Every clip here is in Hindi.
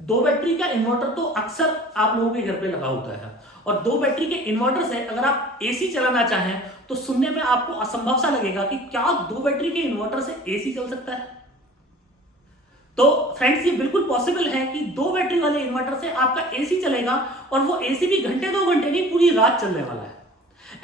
दो बैटरी का इन्वर्टर तो अक्सर आप लोगों के घर पे लगा होता है, और दो बैटरी के इन्वर्टर से अगर आप एसी चलाना चाहें तो सुनने में आपको असंभव सा लगेगा कि क्या दो बैटरी के इन्वर्टर से एसी चल सकता है। तो फ्रेंड्स, ये बिल्कुल पॉसिबल है कि दो बैटरी वाले इन्वर्टर से आपका एसी चलेगा, और वो एसी भी घंटे 2 घंटे नहीं, पूरी रात चलने वाला है।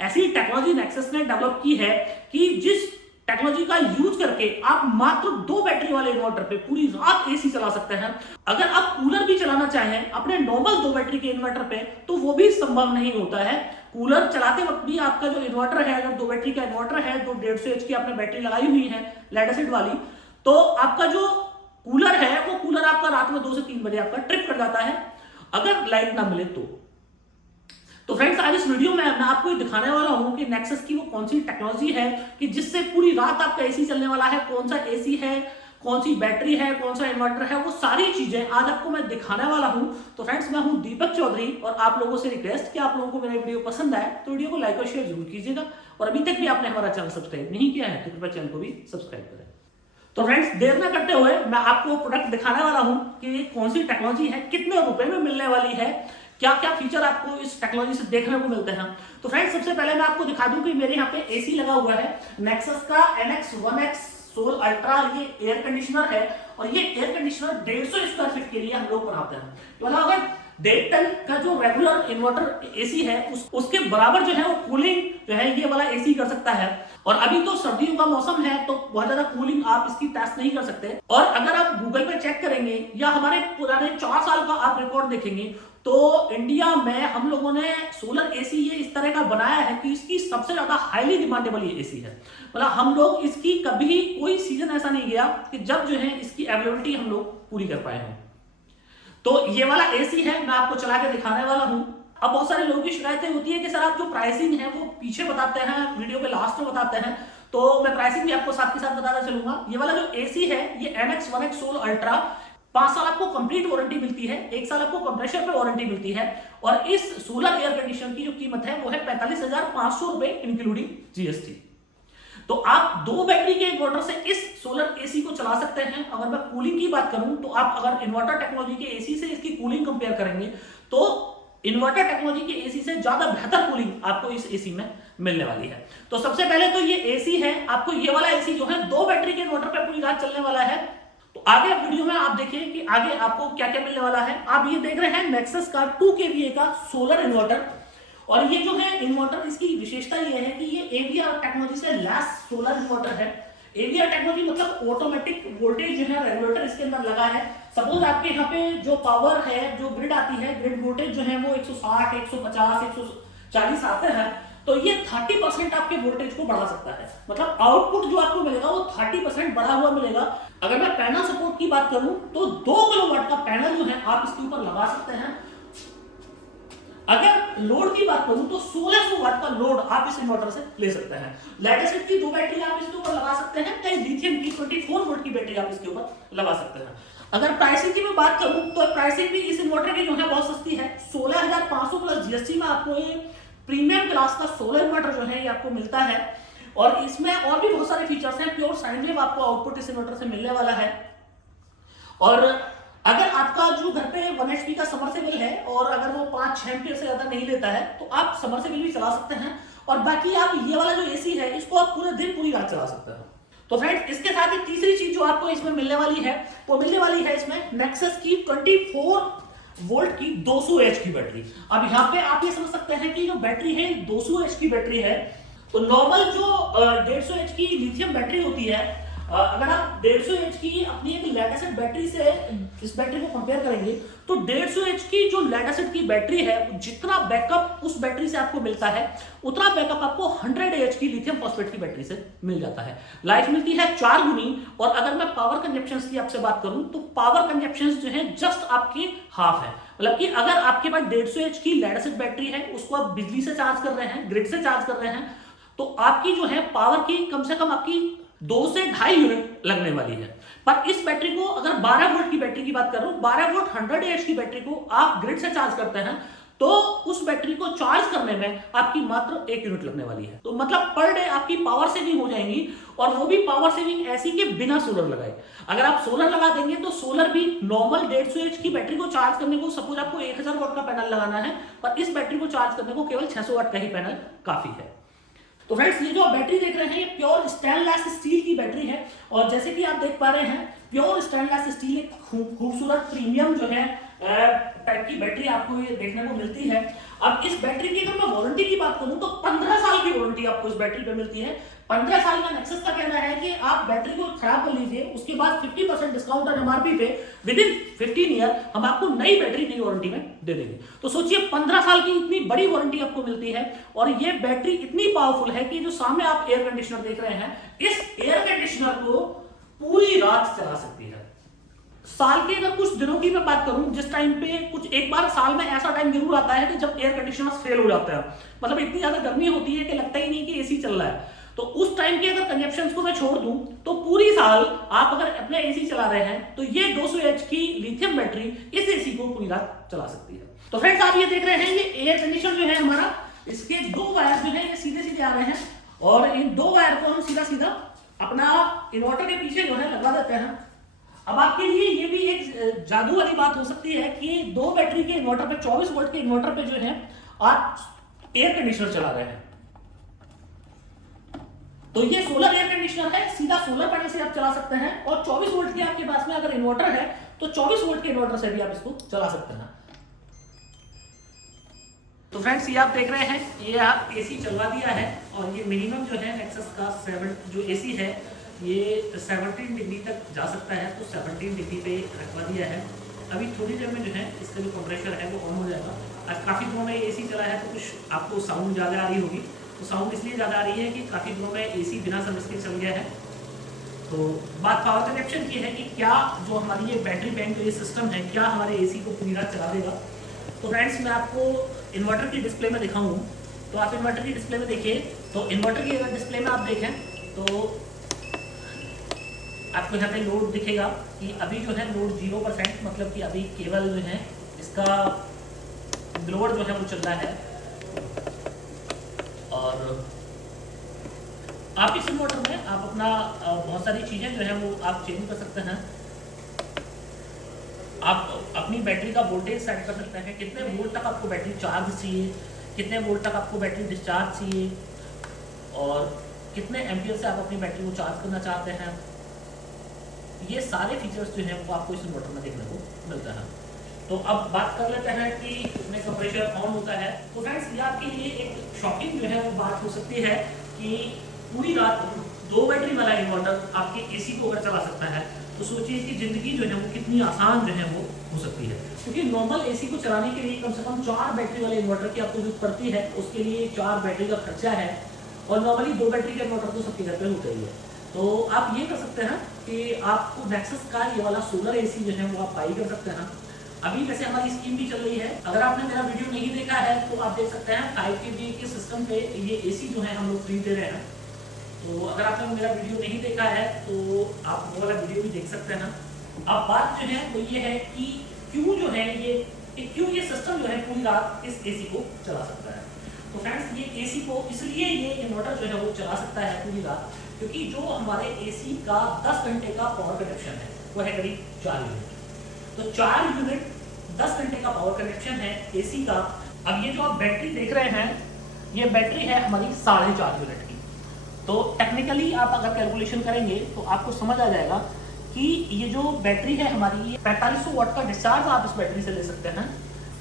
ऐसी टेक्नोलॉजी नेक्सस ने डेवलप की है कि जिस टेक्नोलॉजी का यूज करके आप मात्र दो बैटरी वाले इन्वर्टर पे पूरी रात एसी चला सकते हैं। अगर आप कूलर भी चलाना चाहें अपने नॉर्मल दो बैटरी के इन्वर्टर पे तो वो भी संभव नहीं होता है। कूलर चलाते वक्त भी आपका जो इन्वर्टर है, अगर दो बैटरी का इन्वर्टर है, जो 150 एच की आपने बैटरी लगाई हुई है लेड एसिड वाली, तो आपका जो कूलर है वो कूलर आपका रात में 2 से 3 बजे आपका ट्रिप कर जाता है अगर लाइट ना मिले तो फ्रेंड्स, आज इस वीडियो में मैं आपको दिखाने वाला हूं कि नेक्सस की वो कौन सी टेक्नोलॉजी है कि जिससे पूरी रात आपका एसी चलने वाला है, कौन सा एसी है, कौन सी बैटरी है, कौन सा इन्वर्टर है, वो सारी चीजें आज आपको मैं दिखाने वाला हूं। तो फ्रेंड्स, मैं हूं दीपक चौधरी और आप लोगों से रिक्वेस्ट कि आप लोगों को मेरा वीडियो पसंद आए तो वीडियो को लाइक और शेयर जरूर कीजिएगा, और अभी तक भी आपने हमारा चैनल सब्सक्राइब नहीं किया है तो कृपया चैनल को भी सब्सक्राइब करें। तो फ्रेंड्स, देर न करते हुए मैं आपको प्रोडक्ट दिखाने वाला हूं कि ये कौन सी टेक्नोलॉजी है, कितने रुपए में मिलने वाली है, क्या क्या फीचर आपको इस टेक्नोलॉजी से देखने को मिलते हैं। तो फ्रेंड्स, सबसे पहले मैं आपको दिखा दूं कि मेरे यहाँ पे एसी लगा हुआ है नेक्सस का NX 1X सोल अल्ट्रा। ये एयर कंडीशनर है, और ये एयर कंडीशनर 150 स्क्वायर फीट के लिए हम लोग बनाते हैं। मतलब अगर 1.5 टन का जो रेगुलर इन्वर्टर एसी है उसके बराबर जो है वो कूलिंग जो है ये वाला एसी कर सकता है। और अभी तो सर्दियों का मौसम है तो बहुत ज्यादा कूलिंग आप इसकी टेस्ट नहीं कर सकते। और अगर आप गूगल पे चेक करेंगे या हमारे पुराने 4 साल का आप रिकॉर्ड देखेंगे तो इंडिया में हम लोगों ने सोलर एसी ये इस तरह का बनाया है कि इसकी सबसे ज्यादा हाईली डिमांडेबल ये एसी है। मतलब हम लोग इसकी कभी कोई सीजन ऐसा नहीं गया कि जब जो है इसकी अवेलेबिलिटी हम लोग पूरी कर पाए हैं। तो ये वाला एसी है, मैं आपको चला के दिखाने वाला हूं। अब बहुत सारे लोगों की शिकायतें होती है कि सर आप जो प्राइसिंग है वो पीछे बताते हैं, वीडियो के लास्ट में बताते हैं, तो मैं प्राइसिंग भी आपको साथ के साथ बताना चलूंगा। ये वाला जो एसी है ये NX 1X सोल अल्ट्रा, 5 साल आपको कंप्लीट वारंटी मिलती है, 1 साल आपको कंप्रेसर पे वारंटी मिलती है, और इस सोलर एयर कंडीशनर की जो कीमत है वो है 45,500 रुपए इंक्लूडिंग जीएसटी। तो आप दो बैटरी के इन्वर्टर से इस सोलर एसी को चला सकते हैं। अगर मैं कूलिंग की बात करूं तो आप अगर इन्वर्टर टेक्नोलॉजी के एसी से इसकी कूलिंग कंपेयर करेंगे तो इन्वर्टर टेक्नोलॉजी के एसी से ज्यादा बेहतर कूलिंग आपको इस एसी में मिलने वाली है। तो सबसे पहले तो ये एसी है, आपको ये वाला एसी जो है दो बैटरी के इन्वर्टर पे पूरी रात चलने वाला है। तो आगे वीडियो में आप देखिए कि आगे आपको क्या क्या मिलने वाला है। आप ये देख रहे हैं नेक्सस का 2 kVA का सोलर इन्वर्टर, और ये जो है इन्वर्टर इसकी विशेषता ये है कि ये AVR टेक्नोलॉजी से लैस सोलर इन्वर्टर है। AVR टेक्नोलॉजी मतलब ऑटोमेटिक वोल्टेज जो है रेगुलेटर इसके अंदर लगा है। सपोज आपके यहाँ पे जो पावर है, जो ग्रिड आती है, ग्रिड वोल्टेज जो है वो 160, 150, 140 आते हैं, तो ये 30% आपके वोल्टेज को बढ़ा सकता है। मतलब आउटपुट जो आपको मिलेगा वो 30% बढ़ा हुआ मिलेगा। अगर मैं पैनल सपोर्ट की बात करूं तो 2 किलोवाट का पैनल जो है आप इसके ऊपर लगा सकते हैं। अगर लोड की बात करूं तो 1600 वाट का लोड आप इस इन्वर्टर से ले सकते हैं। लेड एसिड की 2 बैटरी आप इसके ऊपर लगा सकते हैं, या लिथियम की 24 वोल्ट की बैटरी आप इसके ऊपर लगा सकते हैं। अगर प्राइसिंग की मैं बात करूं तो प्राइसिंग भी इस इन्वर्टर की जो है बहुत सस्ती है। 16,500 प्लस जीएसटी में आपको ये प्रीमियम क्लास का सोलर इन्वर्टर जो है ये आपको मिलता है। और इसमें और भी बहुत सारे फीचर्स हैं। प्योर साइन वेव आपको आउटपुट इस इन्वर्टर से मिलने वाला है। और अगर आपका जो घर पे 1 HP का समरसेबल है और अगर वो 5-6 एम्पीयर से ज्यादा नहीं लेता है तो आप समरसेबल भी चला सकते हैं। और बाकी आप ये वाला जो एसी है इसको आप पूरे दिन पूरी रात चला सकते हैं। तो फ्रेंड्स, इसके साथ ही तीसरी चीज जो आपको इसमें मिलने वाली है वो मिलने वाली है इसमें नेक्सस की 24 वोल्ट की 200 एच की बैटरी। अब यहाँ पे आप ये समझ सकते हैं कि जो बैटरी है 200 एच की बैटरी है। तो नॉर्मल जो 150 एच की लिथियम बैटरी होती है, अगर आप 150 एच की अपनी एक लेड एसिड बैटरी से इस बैटरी को कंपेयर करेंगे तो 150 एच की जो लेड एसिड की बैटरी है जितना बैकअप उस बैटरी से आपको मिलता है उतना बैकअप आपको 100 एच की लिथियम फॉस्फेट की बैटरी से मिल जाता है। लाइफ मिलती है 4 गुनी। और अगर मैं पावर कंजप्शन की आपसे बात करूं तो पावर कंजप्शन जो है जस्ट आपकी हाफ है। मतलब कि अगर आपके पास 150 एच की लेड एसिड बैटरी है, उसको आप बिजली से चार्ज कर रहे हैं, ग्रिड से चार्ज कर रहे हैं, तो आपकी जो है पावर की कम से कम आपकी 2 से 2.5 यूनिट लगने वाली है। पर इस बैटरी को अगर 12 वोल्ट की बैटरी की बात करूं, 12 वोल्ट 100 एच की बैटरी को आप ग्रिड से चार्ज करते हैं तो उस बैटरी को चार्ज करने में आपकी मात्र 1 यूनिट लगने वाली है। तो मतलब पर डे आपकी पावर सेविंग हो जाएंगी, और वो भी पावर सेविंग ऐसी कि बिना सोलर लगाए। अगर आप सोलर लगा देंगे तो सोलर भी नॉर्मल 150 एच की बैटरी को चार्ज करने को, सपोज आपको 1000 वाट का पैनल लगाना है, पर इस बैटरी को चार्ज करने को केवल 600 वाट का ही पैनल काफी है। तो फ्रेंड्स, ये जो बैटरी देख रहे हैं ये प्योर स्टेनलेस स्टील की बैटरी है, और जैसे कि आप देख पा रहे हैं प्योर स्टेनलेस स्टील एक खूबसूरत प्रीमियम जो है टाइप की बैटरी आपको ये देखने को मिलती है। अब इस बैटरी की अगर मैं वारंटी की बात करूं तो 15 साल की वारंटी आपको इस बैटरी पे मिलती है। 15 साल का नेक्सस का कहना है कि आप बैटरी को खराब कर लीजिए, उसके बाद 50% डिस्काउंट और एमआरपी पे विद इन 15 ईयर हम आपको नई बैटरी नई वारंटी में दे देंगे। तो सोचिए 15 साल की इतनी बड़ी वारंटी आपको मिलती है, और ये बैटरी इतनी पावरफुल है कि जो सामने आप एयर कंडीशनर देख रहे हैं, इस एयर कंडीशनर को पूरी रात चला सकती है। साल के अगर कुछ दिनों की मैं बात करूं, जिस टाइम पे कुछ एक बार साल में ऐसा टाइम जरूर आता है कि जब एयर कंडीशनर फेल हो जाता है, मतलब इतनी ज्यादा गर्मी होती है कि लगता ही नहीं कि एसी चल रहा है। तो उस टाइम के अगर कंजप्शंस को मैं छोड़ दूं तो पूरी साल आप अगर अपने एसी चला रहे हैं तो ये 200 एच की लिथियम बैटरी इस एसी को पूरी रात चला सकती है। तो फ्रेंड्स, आप ये देख रहे हैं ये एयर कंडीशनर जो है हमारा, इसके 2 वायर जो है ये सीधे सीधे आ रहे हैं, और इन 2 वायर को हम सीधा सीधा अपना इन्वर्टर के पीछे जो है लगा देते हैं। अब आपके लिए ये भी एक जादू वाली बात हो सकती है कि 2 बैटरी के इन्वर्टर पे, 24 वोल्ट के इन्वर्टर पे जो है आप एयर कंडीशनर चला रहे हैं। तो ये सोलर एयर कंडीशनर है, सीधा सोलर पैनल से आप चला सकते हैं, और 24 वोल्ट के आपके पास में अगर इन्वर्टर है तो 24 वोल्ट के इन्वर्टर से भी आप इसको चला सकते हैं। तो फ्रेंड्स, ये आप देख रहे हैं ये आप एसी चलवा दिया है, और ये मिनिमम जो है नेक्सस का 7 जो एसी है ये 17 डिग्री तक जा सकता है, तो 17 डिग्री पे रखवा दिया है। अभी थोड़ी देर में जो है इसका जो कंप्रेसर है वो ऑन हो जाएगा। आज काफ़ी दिनों में एसी चला है तो कुछ आपको साउंड ज़्यादा आ रही होगी, तो साउंड इसलिए ज़्यादा आ रही है कि काफ़ी दिनों में एसी बिना सर्विस के चल गया है। तो बात पावर कनेक्शन की है कि क्या जो हमारी ये बैटरी बैंक ये सिस्टम है क्या हमारे एसी को पूरी रात चला देगा। तो फ्रेंड्स, मैं आपको इन्वर्टर की डिस्प्ले में दिखाऊँ, तो आप इन्वर्टर की डिस्प्ले में देखिए। तो इन्वर्टर की अगर डिस्प्ले में आप देखें तो आपको यहाँ पे लोड दिखेगा कि अभी जो है लोड 0%, मतलब कि अभी केवल जो है इसका ब्लोअर जो है वो चल रहा है। और आप इस इन्वर्टर में आप अपना बहुत सारी चीज़ें जो है वो आप चेंज कर सकते हैं। आप अपनी बैटरी का वोल्टेज सेट कर सकते हैं, कितने वोल्ट तक आपको बैटरी चार्ज चाहिए, कितने वोल्ट तक आपको बैटरी डिस्चार्ज चाहिए, और कितने एम्पियर से आप अपनी बैटरी को चार्ज करना चाहते हैं। ये सारे फीचर्स जो हैं वो आपको इस इन्वर्टर में देखने को मिलता है। तो अब बात कर लेते हैं कि इसमें कंप्रेसर ऑन होता है। तो फ्रेंड्स, ये आपके लिए एक शॉकिंग जो है वो बात हो सकती है कि पूरी रात 2 बैटरी वाला इन्वर्टर आपके एसी को अगर चला सकता है, तो सोचिए कि ज़िंदगी जो है वो कितनी आसान जो है वो हो सकती है। क्योंकि नॉर्मल एसी को चलाने के लिए कम से कम 4 बैटरी वाले इन्वर्टर की आपको जरूरत पड़ती है, उसके लिए 4 बैटरी का खर्चा है, और नॉर्मली 2 बैटरी का इन्वर्टर तो सबके घर पे होता ही है। तो आप ये कर सकते हैं कि आपको नेक्सस का ये वाला सोलर एसी जो है वो आप बाई कर सकते हैं। अभी वैसे हमारी स्कीम भी चल रही है, अगर आपने मेरा वीडियो नहीं देखा है तो आप देख सकते हैं 5 kVA के सिस्टम पे ये एसी जो है हम लोग फ्री दे रहे हैं। तो अगर आपने मेरा वीडियो नहीं देखा है तो आप वो वाला वीडियो भी देख सकते हैं। अब बात जो है वो ये है कि क्यों जो है क्यों ये सिस्टम जो है पूरी रात इस एसी को चला सकता है। तो फ्रेंड्स, ये एसी को इसलिए ये इन्वर्टर जो है वो चला सकता है पूरी रात, क्योंकि जो हमारे एसी का 10 घंटे का पावर कनेक्शन है वो है करीब 4 यूनिट। तो 4 यूनिट 10 घंटे का पावर कनेक्शन है एसी का। अब ये जो आप बैटरी देख रहे हैं ये बैटरी है हमारी 4.5 यूनिट की। तो टेक्निकली आप अगर कैलकुलेशन करेंगे तो आपको समझ आ जाएगा कि ये जो बैटरी है हमारी 4500 वाट का डिस्चार्ज आप इस बैटरी से ले सकते हैं,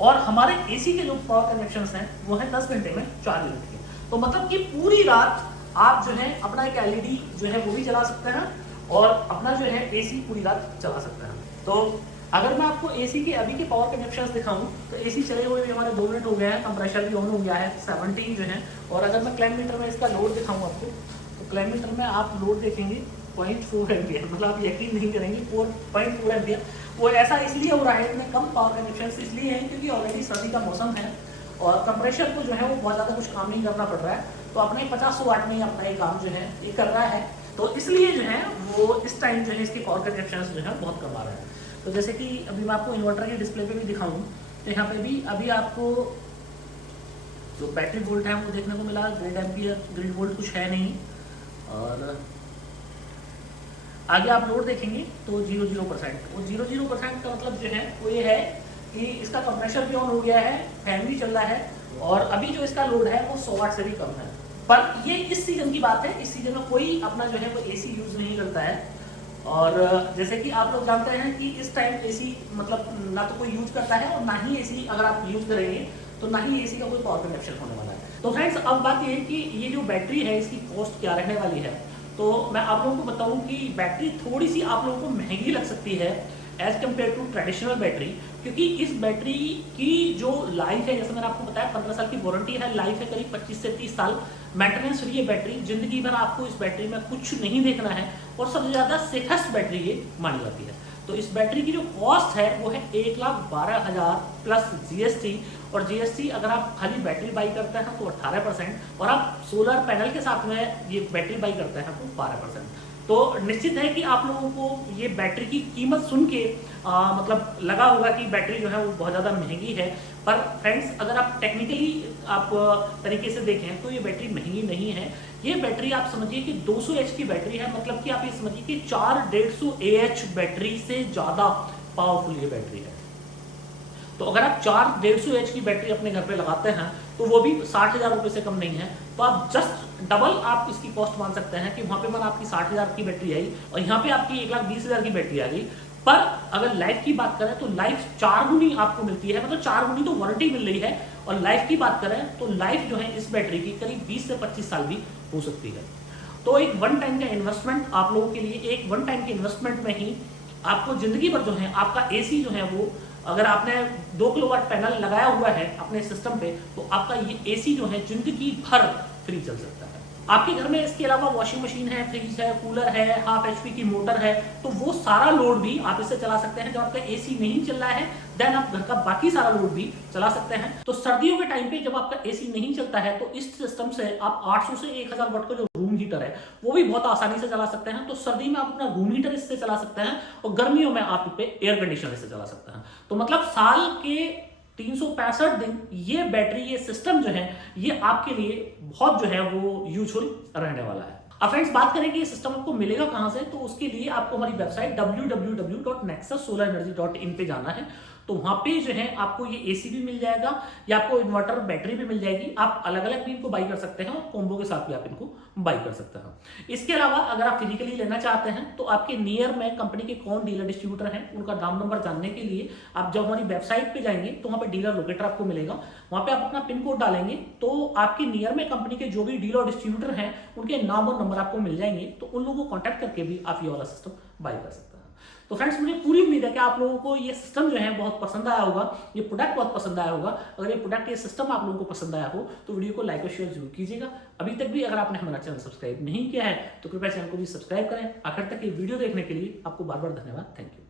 और हमारे एसी के जो पावर कनेक्शंस हैं वो है 10 घंटे में 4 यूनिट के। तो मतलब कि पूरी रात आप जो है अपना एक एलईडी जो है वो भी चला सकते हैं, और अपना जो है एसी पूरी रात चला सकते हैं। तो अगर मैं आपको एसी के अभी के पावर कनेक्शंस दिखाऊं तो एसी चले हुए भी हमारे 2 मिनट हो गए हैं, कंप्रेसर भी ऑन हो गया है 17 जो है। और अगर मैं क्लैम मीटर में इसका लोड दिखाऊं आपको, तो क्लैम मीटर में आप लोड देखेंगे 0.4 एम्पियर, मतलब आप यकीन नहीं करेंगे 0.4 एम्पियर। वो ऐसा इसलिए हो रहा है, इतने कम पावर कनेक्शन इसलिए है क्योंकि ऑलरेडी सर्दी का मौसम है, और कंप्रेसर को जो है वो बहुत ज़्यादा कुछ काम नहीं करना पड़ रहा है, तो अपने 50 वाट में ही अपना ये काम जो है ये कर रहा है। तो इसलिए जो है वो इस टाइम जो है इसके पावर कनेक्शन जो है बहुत कम आ रहा है। तो जैसे कि अभी मैं आपको इन्वर्टर की डिस्प्ले पे भी दिखाऊं, तो यहाँ पे भी अभी आपको जो बैटरी वोल्ट है वो देखने को मिला, ग्रिड एम्पियर, ग्रिड वोल्ट कुछ है नहीं। और आगे आप लोड देखेंगे तो 0% और 0% का मतलब जो है वो ये है कि इसका कंप्रेसर भी ऑन हो गया है, फैन भी चल रहा है, और अभी जो इसका लोड है वो 100 वाट से भी कम है। पर ये इस सीजन की बात है, इस सीजन में कोई अपना जो है वो एसी यूज नहीं करता है। और जैसे कि आप लोग जानते हैं कि इस टाइम एसी मतलब ना तो कोई यूज करता है, और ना ही एसी अगर आप यूज करेंगे तो ना ही एसी का कोई पावर कंजप्शन होने वाला है। तो फ्रेंड्स अब बात ये है कि ये जो बैटरी है इसकी कॉस्ट क्या रहने वाली है। तो मैं आप लोगों को बताऊं कि बैटरी थोड़ी सी आप लोगों को महंगी लग सकती है as compare to traditional battery, क्योंकि इस बैटरी की जो लाइफ है, जैसे मैंने आपको बताया 15 साल की वारंटी है, लाइफ है करीब 25 से 30 साल, मेंटेनेंस फ्री है बैटरी, जिंदगी भर आपको इस बैटरी में कुछ नहीं देखना है, और सबसे ज़्यादा सेफेस्ट बैटरी ये मानी जाती है। तो इस बैटरी की जो कॉस्ट है वो है 1,12,000 प्लस जीएसटी, और जीएसटी अगर आप खाली बैटरी बाई करते हैं तो 18%, और आप सोलर पैनल के साथ में ये बैटरी बाई करते हैं तो 12%। तो निश्चित है कि आप लोगों को ये बैटरी की कीमत सुन के मतलब लगा होगा कि बैटरी जो है वो बहुत ज़्यादा महंगी है। पर फ्रेंड्स अगर आप टेक्निकली आप तरीके से देखें तो ये बैटरी महंगी नहीं है। ये बैटरी आप समझिए कि 200 एच की बैटरी है, मतलब कि आप ये समझिए कि 4-150 AH बैटरी से ज़्यादा पावरफुल ये बैटरी है। तो अगर आप 4-150 एच की बैटरी अपने घर पे लगाते हैं तो वो भी 60,000 रुपये से कम नहीं है। तो आप जस्ट डबल आप इसकी कॉस्ट मान सकते हैं कि वहाँ पे मान आपकी 60,000 की बैटरी आई और यहाँ पे आपकी 1,20,000 की बैटरी आ गई। पर अगर लाइफ की बात करें तो लाइफ 4 गुनी आपको मिलती है, मतलब 4 गुनी तो वारंटी मिल रही है, और लाइफ की बात करें तो लाइफ जो है इस बैटरी की करीब 20 से 25 साल भी हो सकती है। तो एक वन टाइम का इन्वेस्टमेंट आप लोगों के लिए, एक वन टाइम के इन्वेस्टमेंट में ही आपको जिंदगी भर जो है आपका एसी जो है वो, अगर आपने 2 किलोवाट पैनल लगाया हुआ है अपने सिस्टम पे तो आपका ये एसी जो है जिंदगी भर फ्री चल सकता है। आपके घर में इसके अलावा वॉशिंग मशीन है, फ्रिज है, कूलर है, हाफ एचपी की मोटर है, तो वो सारा लोड भी आप इससे चला सकते हैं। जब आपका एसी नहीं चल रहा है देन आप घर का बाकी सारा लोड भी चला सकते हैं। तो सर्दियों के टाइम पे जब आपका एसी नहीं चलता है तो इस सिस्टम से आप 800 से 1000 वाट का जो रूम हीटर है वो भी बहुत आसानी से चला सकते हैं। तो सर्दी में आप अपना रूम हीटर इससे चला सकते हैं, और गर्मियों में आप इस पे एयर कंडीशनर से चला सकते हैं। तो मतलब साल के 365 दिन ये बैटरी, ये सिस्टम जो है ये आपके लिए बहुत जो है वो यूजफुल रहने वाला है। अब फ्रेंड्स बात करें कि ये सिस्टम आपको मिलेगा कहां से, तो उसके लिए आपको हमारी वेबसाइट www.nexussolarenergy.in पे जाना है। तो वहां पे जो है आपको ये एसी भी मिल जाएगा, या आपको इन्वर्टर बैटरी भी मिल जाएगी। आप अलग अलग भी इनको बाई कर सकते हैं और कॉम्बो के साथ भी आप इनको बाई कर सकते हैं। इसके अलावा अगर आप फिजिकली लेना चाहते हैं तो आपके नियर में कंपनी के कौन डीलर डिस्ट्रीब्यूटर हैं उनका नाम नंबर जानने के लिए आप जब हमारी वेबसाइट पे जाएंगे तो वहां पे डीलर लोकेटर आपको मिलेगा। वहां पे आप अपना पिन कोड डालेंगे तो आपके नियर में कंपनी के जो भी डीलर डिस्ट्रीब्यूटर हैं उनके नाम और नंबर आपको मिल जाएंगे। तो उन लोगों को कॉन्टैक्ट करके भी आप ये वाला सिस्टम बाई कर सकते हैं। तो फ्रेंड्स मुझे पूरी उम्मीद है कि आप लोगों को ये सिस्टम जो है बहुत पसंद आया होगा, ये प्रोडक्ट बहुत पसंद आया होगा। अगर ये प्रोडक्ट, ये सिस्टम आप लोगों को पसंद आया हो तो वीडियो को लाइक और शेयर जरूर कीजिएगा। अभी तक भी अगर आपने हमारा चैनल सब्सक्राइब नहीं किया है तो कृपया चैनल को भी सब्सक्राइब करें। आखिर तक ये वीडियो देखने के लिए आपको बार बार धन्यवाद। Thank you.